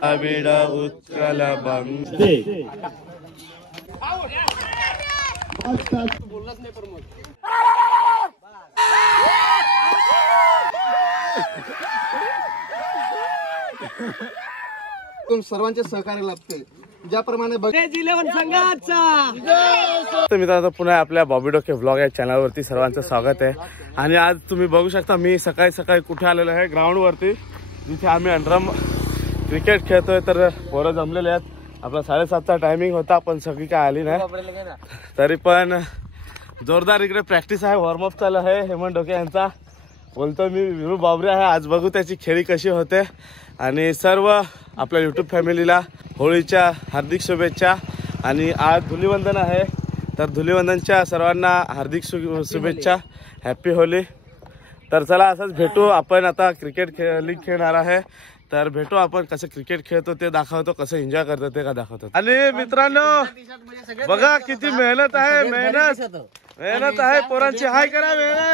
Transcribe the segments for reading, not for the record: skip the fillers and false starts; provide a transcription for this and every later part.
द्राविड उत्कल बंग सर्वांचे सहकार्य लाभते ज्याप्रमाणे मित्रांनो पुन्हा आपल्या बॉबी डोके ब्लॉग या चॅनलवरती सर्वांचं स्वागत आहे। आणि आज तुम्ही बघू शकता मी सकाळी सकाळी कुठे आलेलो आहे, ग्राउंड वरती जिथे आम्ही अंडरम क्रिकेट खेळतोय। तर पोरं जमलेले आहेत, आपला 7:30चा टायमिंग होता पण सगळी काय आली नाही, तरी पण जोरदार इकडे प्रॅक्टिस आहे, वॉर्मअप चालू आहे हेमंत डोके यांचा। बोलतो मी विरू बाबरे आहे, आज बघू त्याची खेळी कशी होते। आणि सर्व आपल्या यूट्यूब फॅमिलीला होळीच्या हार्दिक शुभेच्छा। आणि आज धुलीवंदन आहे, तर धुलीवंदनच्या सर्वांना हार्दिक शुभेच्छा, हॅपी होली। तर चला असंच भेटू आपण, आता क्रिकेट लीग खेळणार आहे, तर भेटू आपण कसं क्रिकेट खेळतो ते दाखवतो, कसं एन्जॉय करतो ते का दाखवतो। आणि मित्रांनो बघा किती मेहनत आहे, मेहनत आहे पोरांची, हाय करा मेहनत।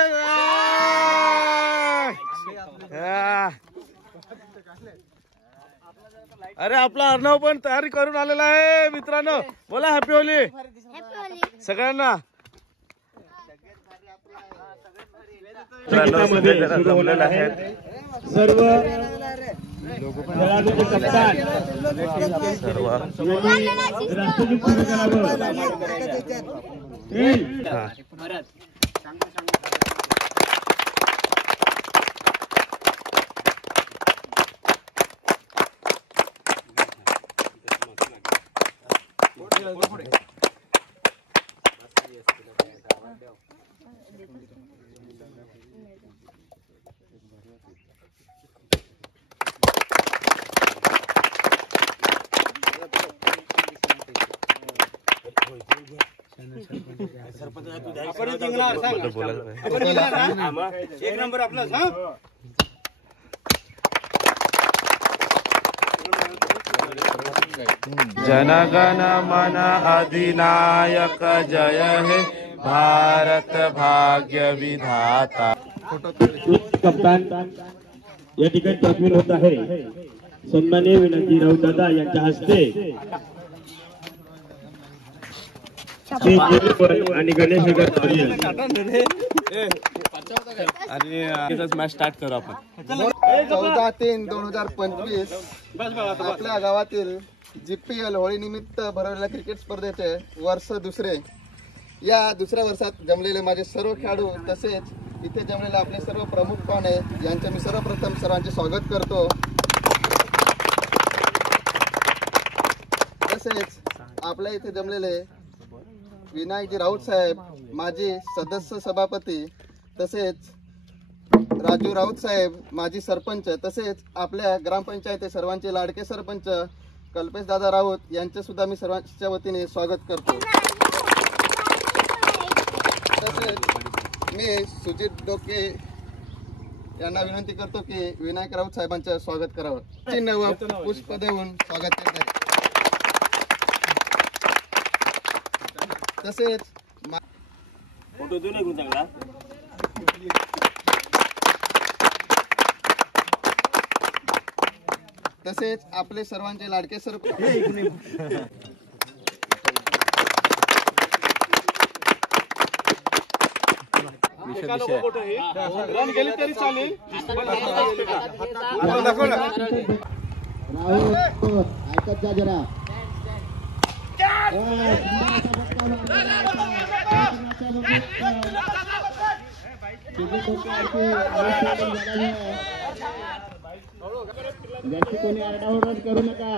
अरे आपला अर्णव पण तयारी करून आलेला आहे मित्रांनो, बोला हॅपी होली सगळ्यांना। जमलेले आहेत सर्व एक नंबर आपलाच हा। जनगण मन अधिनायक जय हे भारत भाग्य विधाता। कप्तान या ठिकाणी तस्वीर होत आहे, सन्माननीय विनंती राऊत दादा यांच्या हस्ते आणि गणेश आणि मॅच स्टार्ट करू आपण। 14/3/2025 आपल्या गावातील GPL होळी निमित्त भरवलेल्या क्रिकेट स्पर्धेचे वर्ष दुसरे। या दुसऱ्या वर्षात जमलेले माझे सर्व खेळाडू तसेच इथे जमलेले आपले सर्व प्रमुख पाहुणे यांचे मी सर्वप्रथम सर्वांचे स्वागत करतो। तसेच आपल्या इथे जमलेले विनायकजी राऊत साहेब, माजी सदस्य सभापती, तसेच राजू राऊत साहेब माजी सरपंच, तसेच आपल्या ग्रामपंचायती सर्वांचे लाडके सरपंच कल्पेश दादा राऊत यांचे सुद्धा मी सर्वांच्या वतीने स्वागत करतो। तसेच मी सुजित डोके यांना विनंती करतो की विनायक राऊत साहेबांचे स्वागत करावं, चिन्ह व पुष्प देऊन स्वागत करत आहे। तसेच फोटो देऊ नये चांगला। तसेच आपले सर्वांचे लाडके सरपंच ऐकत जा जरा। जास्ती कोणी आरडाओरड करू नका।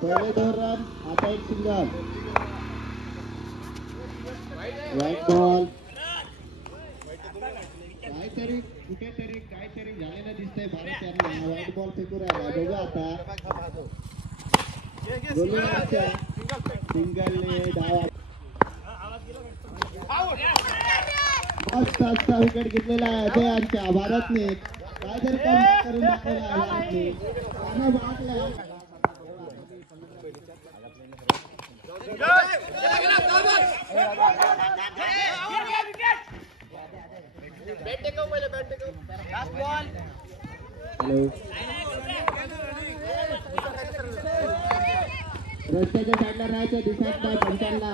पहिले 2 रन, आता एक सिंगल, व्हाईट बॉल। काहीतरी झालेलं दिसतंय भारत यांना, व्हाईट बॉल फेकू राहिला दोघं। आता सिंगलने डावा मस्त विकेट घेतलेला आहे जयांच्या भारतने, काहीतरी करून दाखवलं भारतने। रस्त्याच्या साईडला राहायचं दिसत नाही पंचांना.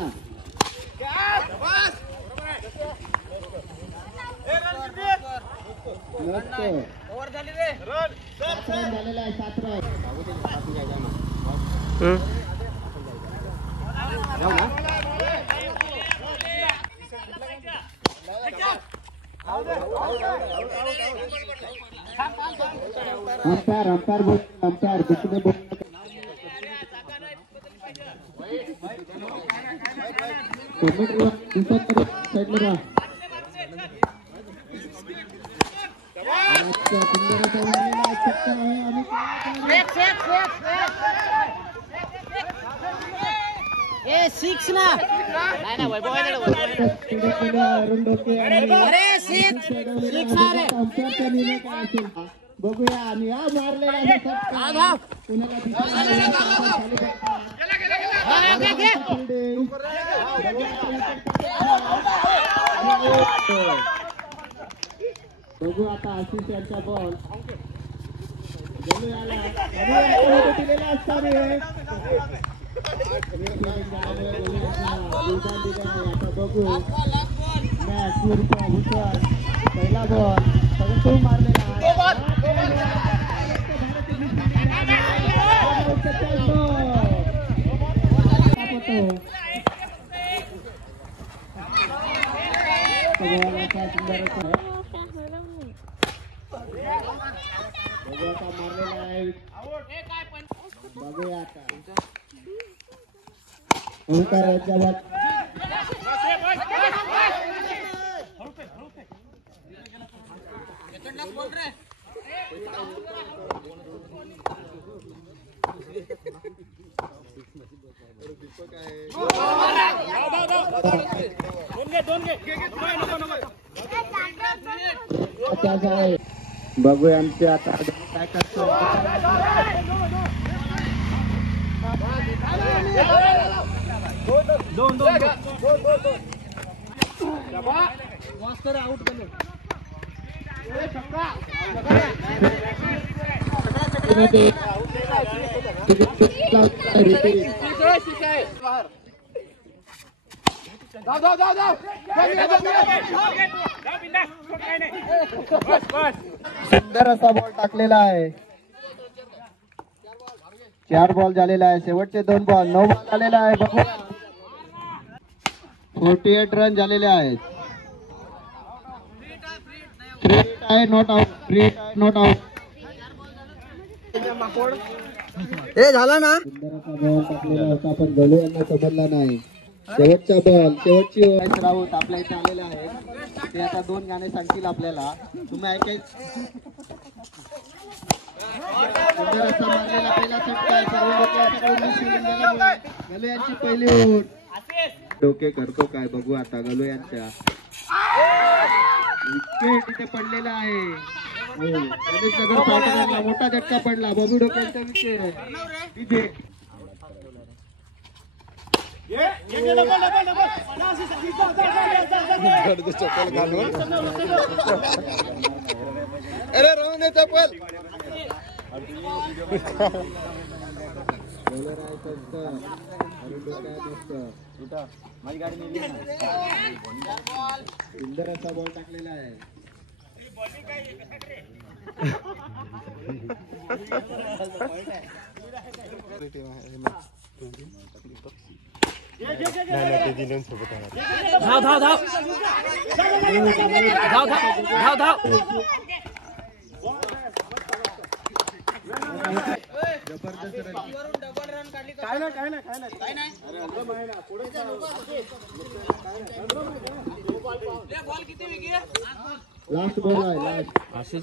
झालेला आहे 7 रन. अंपायर बोल अंपायर दुसरे बोल साईडला बघूया आणि मारलेला बघू आता आशिष यांचा बॉल दिलेला असताना आता बघू पहिला बॉल सगळं तो मारलेला मारलेला आहे. बघूया आता बघूया आमचे आता काय करतो. आउट केलं सुंदर असा बॉल टाकलेला आहे. 4 बॉल झालेला आहे. शेवटचे 2 बॉल 9 बॉल झालेला आहे. बघू 48 रन झालेले आहेत. Not out. Not out. हे झाला ना. सुंदर असा बॉल टाकलेला होता पण गलू यांना समजला नाही. शेवटचा बॉल शेवटची राऊत आपल्या इथे आलेला आहे. ते आता 2 गाणे सांगतील आपल्याला. तुम्ही ऐकायचं. सुंदर असा मारलेला पहिला षटकार आहे. सर्व गलू यांची पहिली ओव्हर. डोके करतो काय बघू आता गलू यांच्या. विकेट इथे पडलेला आहे. गणेश नगर पाटणला मोठा झटका पडला. बबू डोक्यांचा विकेट इथे. अरे राहून चप्पल माझी गाडी सुंदर असा बॉल टाकलेला आहे. धाव धाव धाव धाव धाव धाव. जबरदस्त रन. काय नाही लास्ट बॉल आहे. लास्ट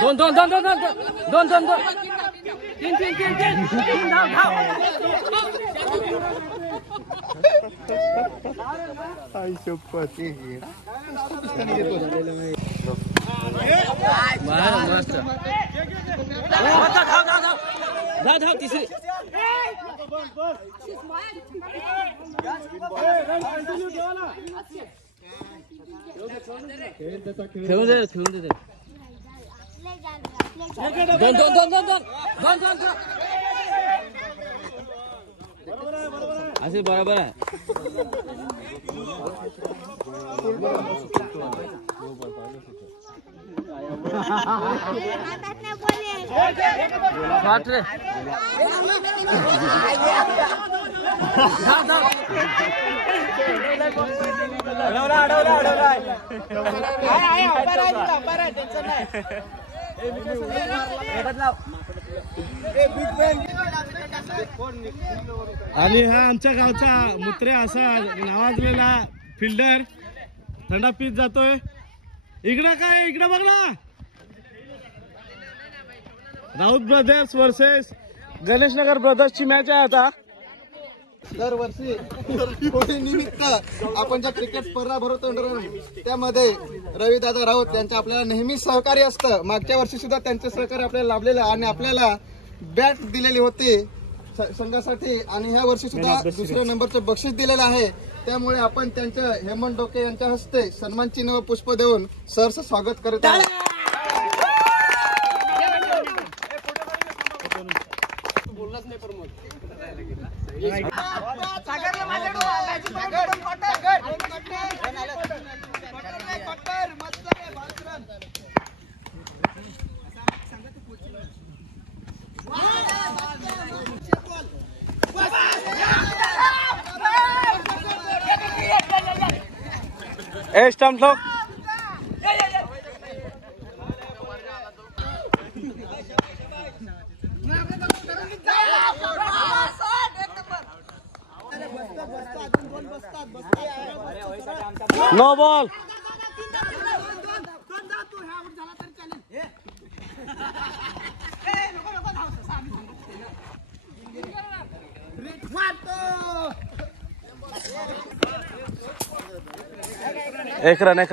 दोन दोन दोन दोन दोन दोन दोन दोन तीन तीन तीन तीन तीन धाव धाव. धाव धाव धाव धाव तिसरी. खेळून दे असे बरोबर आहे. आणि हा आमच्या गावचा मुत्रे असा नावाजलेला फिल्डर थंडा पीत जातोय. इकडं काय इकडं बघ ना. राऊत ब्रदर्स वर्सेस गणेशनगर ब्रदर्सची मॅच आहे आता. दरवर्षी होळी निमित्त आपण ज्या क्रिकेट स्पर्धा भरवतो त्यामध्ये रविदादा राऊत यांचं आपल्याला नेहमी सहकार्य असतं. मागच्या वर्षी सुद्धा त्यांचे सहकार्य आपल्याला लाभलेलं आणि आपल्याला बॅट दिलेली होती संघासाठी आणि ह्या वर्षी सुद्धा दुसऱ्या नंबरचं बक्षीस दिलेलं आहे. त्यामुळे आपण त्यांच्या हेमंत डोके यांच्या हस्ते सन्मान चिन्ह व पुष्प देऊन सरचं स्वागत करत आहोत. ए स्टंप ठोक. No ball. एक रन एक.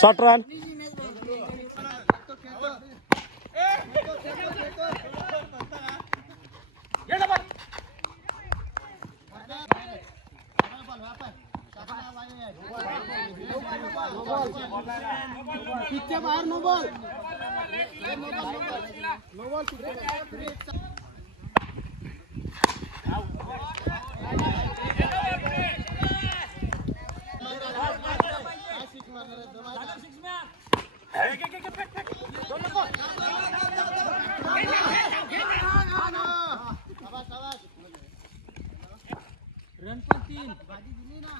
Short run. पिचच्या बाहेर नो बॉल. रन पण 3 बाजी दिली ना.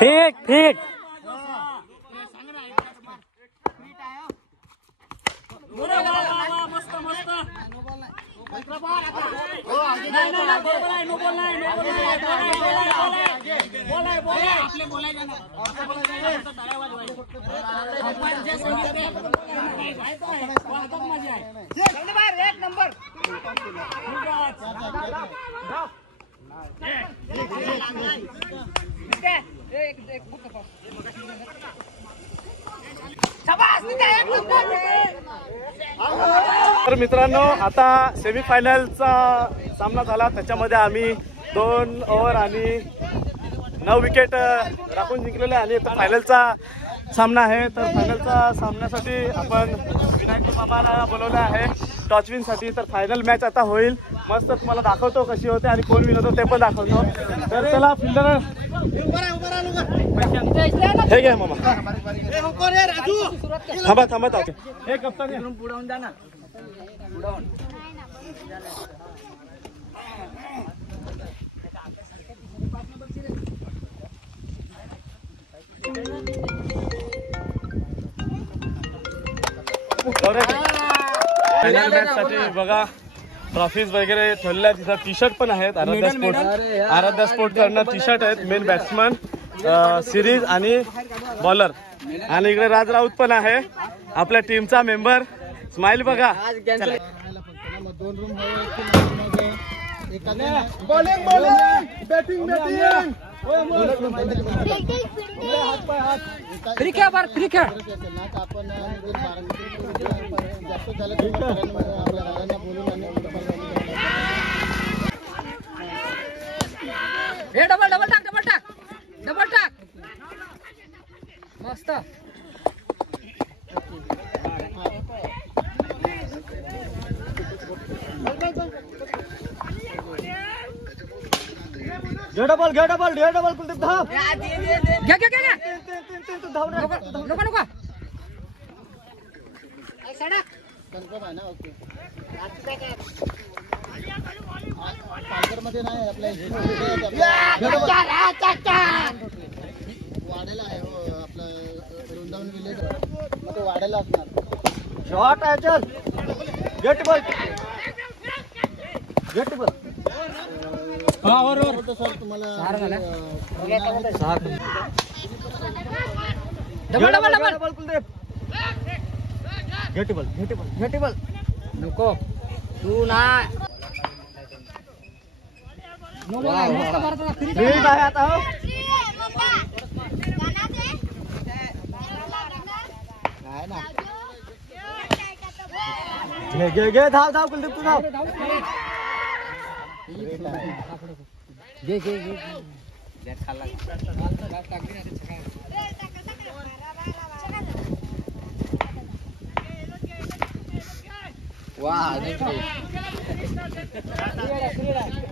ठीक ठीक तर मित्रांनो, आता सेमीफायनलचा सामना झाला. त्याच्यामध्ये आम्ही 2 ओव्हर आणि 9 विकेट राखून जिंकलेले आणि आता फायनलचा सामना आहे. तर फायनलचा सामन्यासाठी आपण विनायक मामाला बोलवलं आहे टॉचविनसाठी. तर फायनल मॅच आता होईल. मस्त तुम्हाला दाखवतो कशी होते आणि कोण विन होतो ते पण दाखवतो. तर चला फिल्डर हे घ्या मामा. थांबा थांबा हे कप्तान पुढावून द्या ना. फायनल मॅच साठी बघा ट्रॉफीज वगैरे ठेवलेल्या तिथं. टी शर्ट पण आहेत. आराध्या स्पोर्ट कडनं टी शर्ट आहेत. मेन बॅट्समन, सिरीज आणि बॉलर. आणि इकडे राज राऊत पण आहे आपल्या टीमचा मेंबर. स्माइल बघा. Bowling batting batting double double टाक डबल टाक डबल टाक मस्त. डबल कुलदीप धाव. घ्या घ्या घ्या नको नको कन्फर्म आहे ना. ओके. पालघर मध्ये नाही आपल्या वाड्याला आहे. आपलं वृंदावन विलेज मग तो वाड्याला असणार. शॉट आहे. चल get ball get ball. Sir तुम्हाला double double double Kuldeep. Get ball नको तू ना मस्त भारताला फ्री रीड आहे आता. हो घे धाव धाव कुलदीप तू धाव. घे घे घे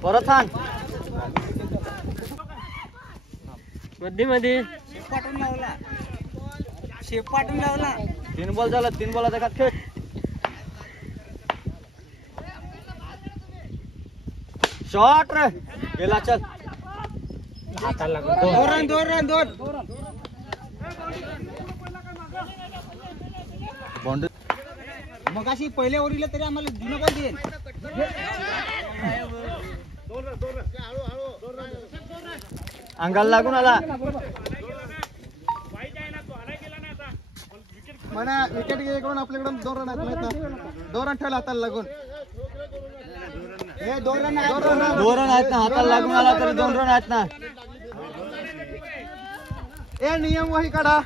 परत आण. मध्ये शेप पाठून लावला. 3 बॉल झाला. 3 बॉलाचा एकात खेळ. शॉट रे गेला. चल दोन रन बाउंड्री. मग अशी पहिल्या ओव्हरीला तरी आम्हाला जुनं बॉल देईल. अंगाला लागून आला म्हणा विकेट घेऊन आपल्याकडून 2 रन आहेत माहित ना 2 रन ठेवला हाताला लागून हे 2 रन आहेत ना हाताला लागून आला तरी 2 रन आहेत ना ए नियम वही काढा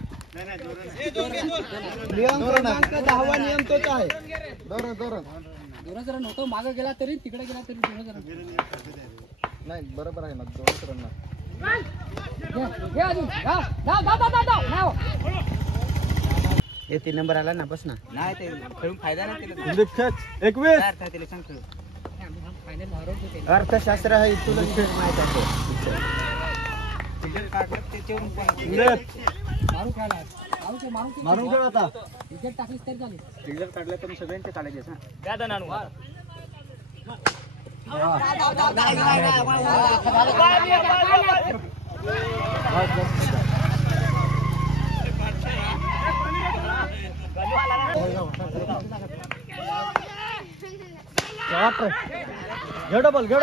नियम क्रमांक 10वा नियम तोच आहे 2 रन होतो मागे गेला तरी तिकडे गेला तरी 2 रन नाही बरोबर आहे ना 2 रन हे 3 नंबर आला ना बस ना नाही ते खेळून फायदा नाही त्याला 21 त्याला सांग खेळू अर्थशास्त्र आहे तुला माहित आहे फिल्डर काढलं त्याच्यावरून मारून खेळ आता विकेट टाकलीस तरी चालेल फिल्डर काढलं तर सगळ्यांचे काढायचे ना त्या दनानु घे डबल घे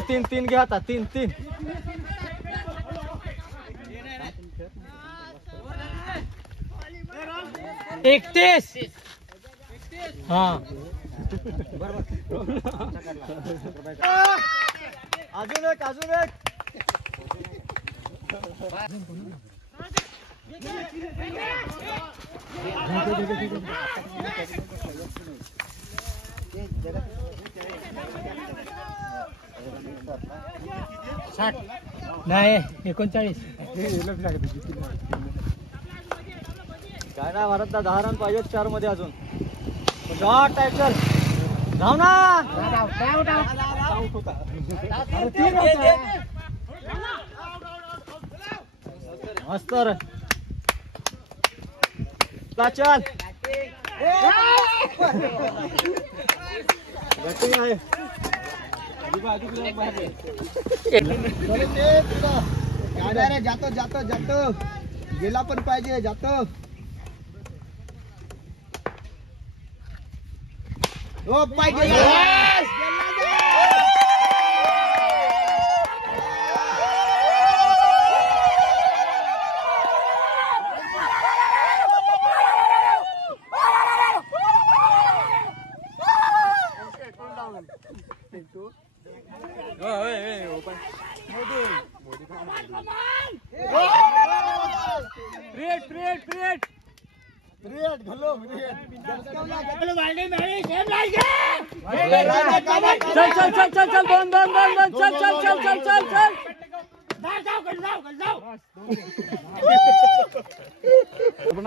3 घे आता 3 31 हा अजून एक नाही 39 काय ना भारत 10 रन पाहिजे 4 मध्ये अजून शॉट आहे चल धाव ना मस्त रे चल बॅटिंग आहे जातो गेला पण पाहिजे जातो ओ पाहिजे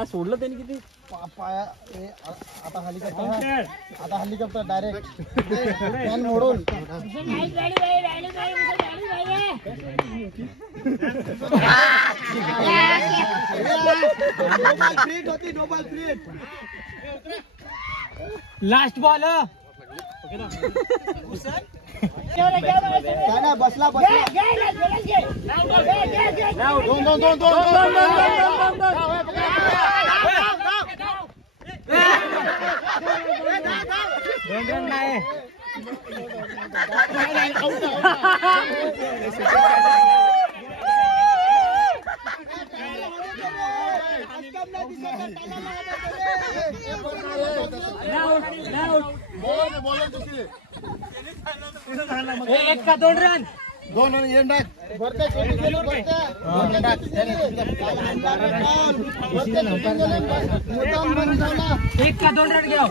सोडलं त्यांनी किती पाया आता हेलिकॉप्टर डायरेक्ट फॅन मोडून डोबाल फ्री लास्ट बॉल बसला एक का 2 रन 2 रन येणार एक का 2 रन घ्या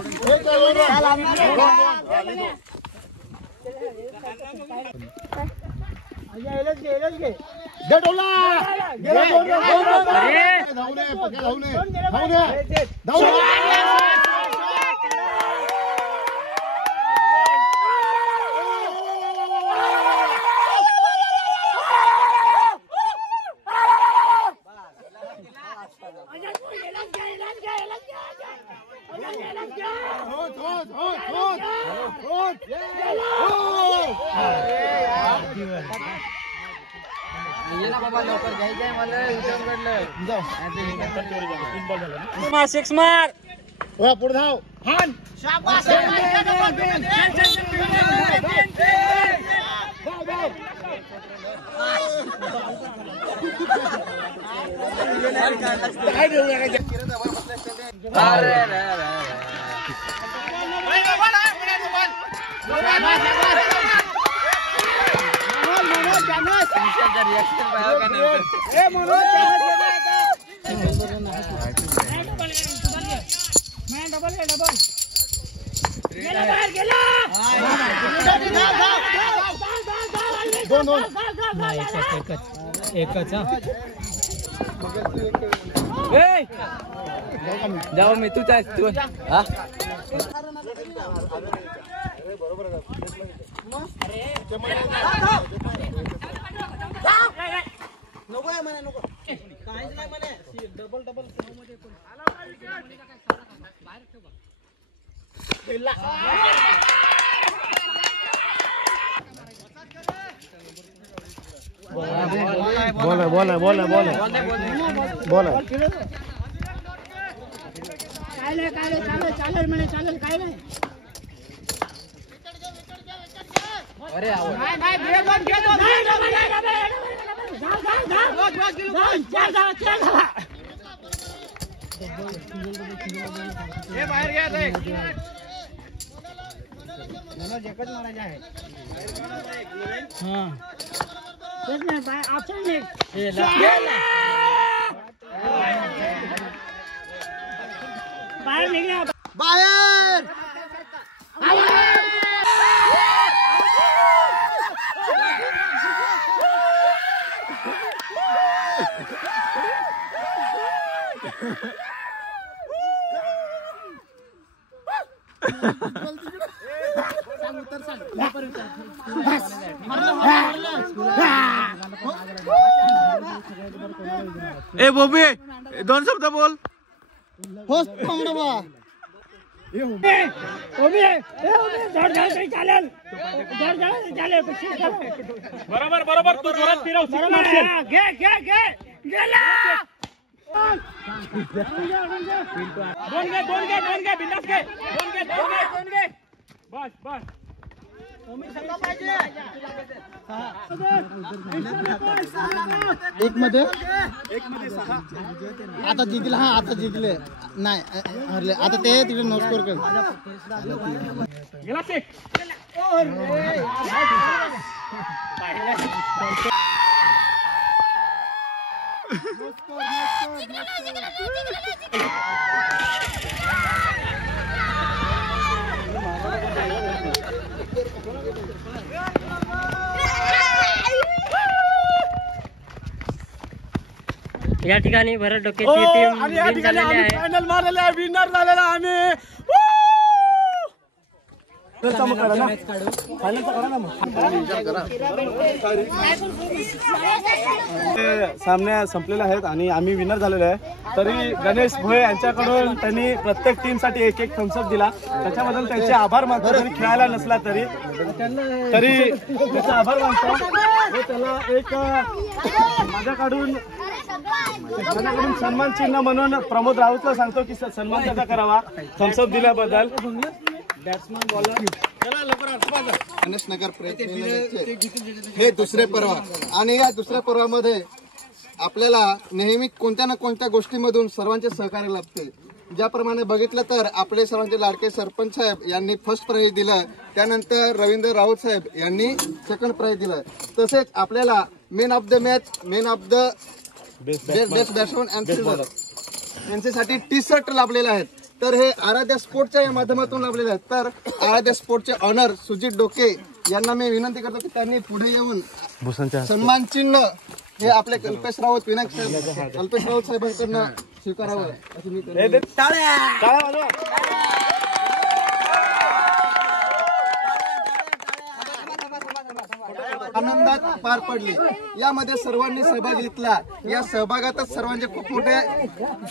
सिक्स मार पुढे धाव हान एकच जाऊ मी तू हा बाहेर ए बोबी 2 शब्द बोल बरोबर तू जोरात फिरव बस एक मध्ये 6 आता जिंकले. हा आता जिंकले नाही हरले आता ते तिकडे नो स्कोर कर या ठिकाणी भरत डोकेची टीम आणि या ठिकाणी आम्ही फायनल मारलेला आहे, विनर झालेला आम्ही. सामने संपलेले आहेत आणि आम्ही विनर झालेलो आहे. तरी गणेश भोये यांच्याकडून त्यांनी प्रत्येक टीम साठी एक थम्सअप दिला, त्याच्याबद्दल त्यांचे आभार मानतो. जरी खेळायला नसला तरी त्याचे आभार मानतो. त्याला एक माझ्याकडून सन्मान चिन्ह म्हणून प्रमोद राऊतला सांगतो की सन्मान त्याचा करावा थम्सअप दिल्याबद्दल. बॅट्समन बॉलर गणेश नगर हे दुसरे पर्व आणि या दुसऱ्या पर्वामध्ये आपल्याला नेहमी कोणत्या ना कोणत्या गोष्टीमधून सर्वांचे सहकार्य लाभते. ज्याप्रमाणे बघितलं तर आपले सर्वांचे लाडके सरपंच साहेब यांनी फर्स्ट प्राइज दिलं, त्यानंतर रवींद्र राऊत साहेब यांनी सेकंड प्राइज दिलं. तसेच आपल्याला main of the match, main of the best batsman and fielder यांच्यासाठी टी शर्ट लाभलेले आहेत. तर हे आराध्या स्पोर्टच्या या माध्यमातून लाभलेले आहेत. तर आराध्या स्पोर्टचे ऑनर सुजित डोके यांना मी विनंती करतो की त्यांनी पुढे येऊन सन्मान चिन्ह हे आपले कल्पेश राऊत साहेबांकडनं स्वीकारावं अशी मी आनंदात पार पडली. यामध्ये सर्वांनी सहभाग घेतला. या सहभागातच सर्वांचे खूप मोठे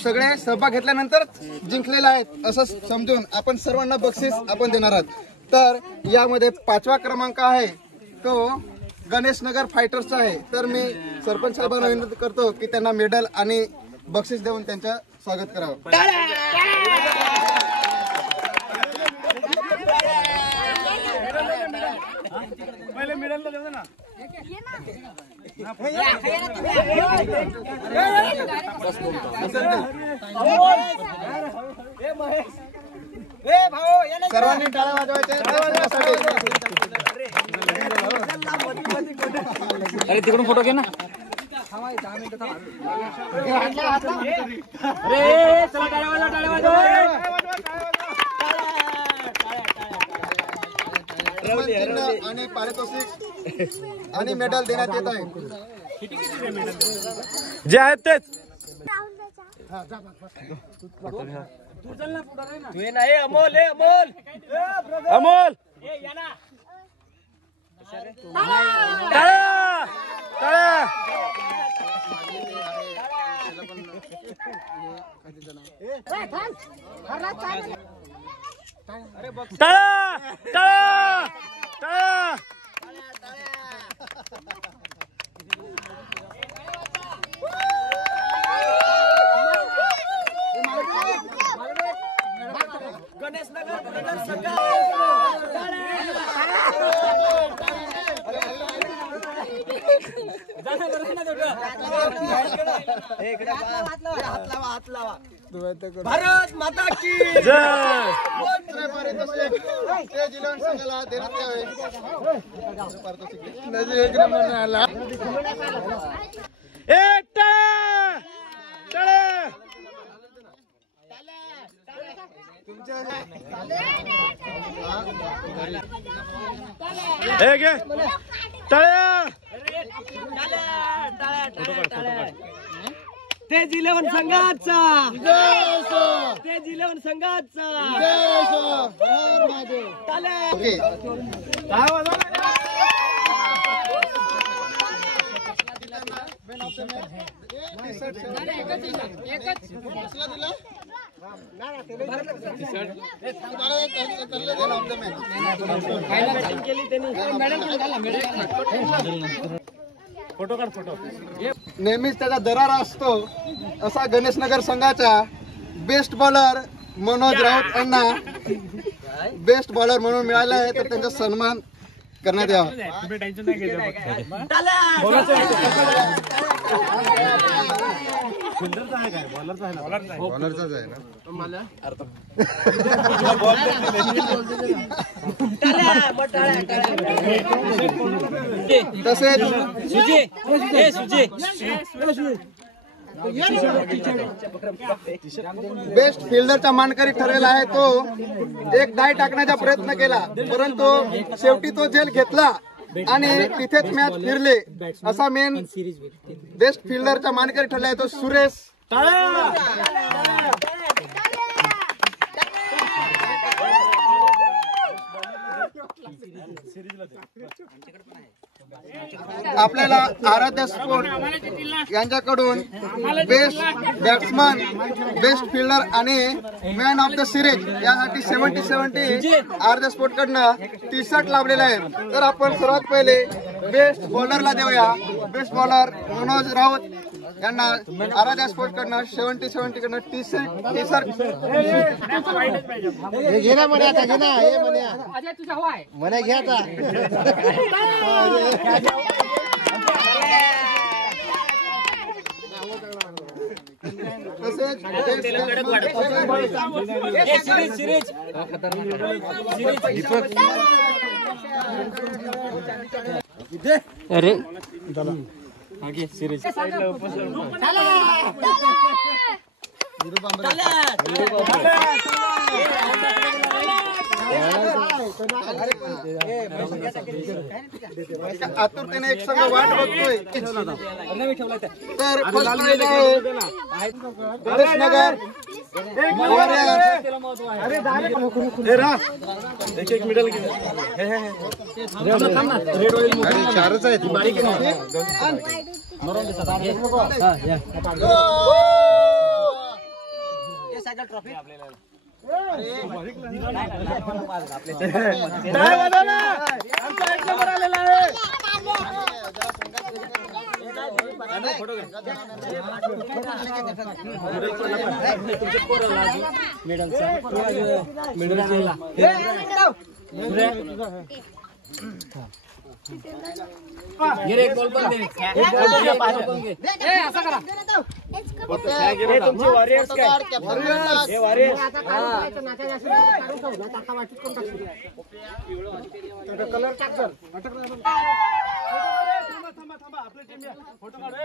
सगळे सहभाग घेतल्यानंतर जिंकलेले आहेत असं समजून आपण सर्वांना बक्षीस आपण देणार आहोत. तर यामध्ये 5वा क्रमांक आहे तो गणेश नगर फायटर्सचा आहे. तर मी सरपंच साहेबांना विनंती करतो की त्यांना मेडल आणि बक्षीस देऊन त्यांचं स्वागत करावं. पहिले मिडलला देऊ ना. सर्वांनी टाळ्या वाजवायच्या. अरे तिकडून फोटो घे ना. आणि पारितोषिक आणि मेडल देण्यात येत आहे. जे आहेत तेच. अमोल भारत माता की जय. ते जिल्हा संघाला देण्यात यावे. ते जिल्ह्यावर संघाचा ते जिल्ह्यावर संघाचा ओके. फोटो काढ फोटो. नेहमीच त्याचा दरारा असतो असा गणेशनगर संघाचा बेस्ट बॉलर मनोज राऊत यांना बेस्ट बॉलर म्हणून मिळाला आहे. तर त्यांचा सन्मान करण्यात यावा. तुम्ही टेन्शन नाही घ्यायचं. फिल्डरचा आहे काय? बॉलरचा आहे ना? बॉलरचाच आहे ना. तसेच बेस्ट फिल्डरचा मानकरी ठरलेला आहे. तो एक डाय टाकण्याचा प्रयत्न केला परंतु शेवटी तो झेल घेतला आणि तिथेच मॅच फिरले. असा मेन बेस्ट फिल्डरचा मानकरी ठरला आहे तो सुरेश. आपल्याला आराध्य स्पोर्ट यांच्याकडून बेस्ट बॅट्समन बेस्ट फिल्डर आणि मॅन ऑफ द सिरीज यासाठी 70-70 आराध्य स्पोर्ट कडनं टी-शर्ट लावलेले आहेत. तर आपण सर्वात पहिले बेस्ट बॉलरला देऊया. बेस्ट बॉलर मनोज राऊत यांना आराध्य स्पोर्ट कडनं 70-70 कडनं टी-शर्ट म्हणे घ्या आता. तसेच अरे आतुरतेने एक संघ वाट बघतोय. तर फर्स्ट प्राइज आहे गणेशनगर एक मिडल चारच आहेत.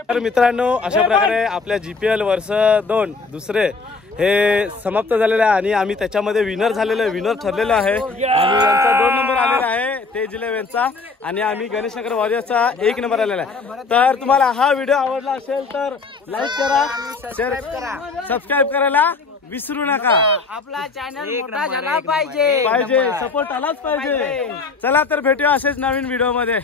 तर मित्रांनो, अशा प्रकारे आपल्या GPL वर्ष 2 दुसरे हे समाप्त झालेलं आहे आणि आम्ही त्याच्यामध्ये विनर ठरलेलो आहे. आणि यांचा 2 नंबर आलेला आहे तेज 11चा आणि आम्ही गणेशनगर वॉरियर्सचा 1 नंबर आलेला आहे. तर तुम्हाला हा व्हिडिओ आवडला असेल तर लाईक करा, सबस्क्राईब करायला विसरू नका. आपला चॅनल मोठा झाला पाहिजे, सपोर्ट आलाच पाहिजे. चला तर भेटूया असेच नवीन व्हिडिओ मध्ये.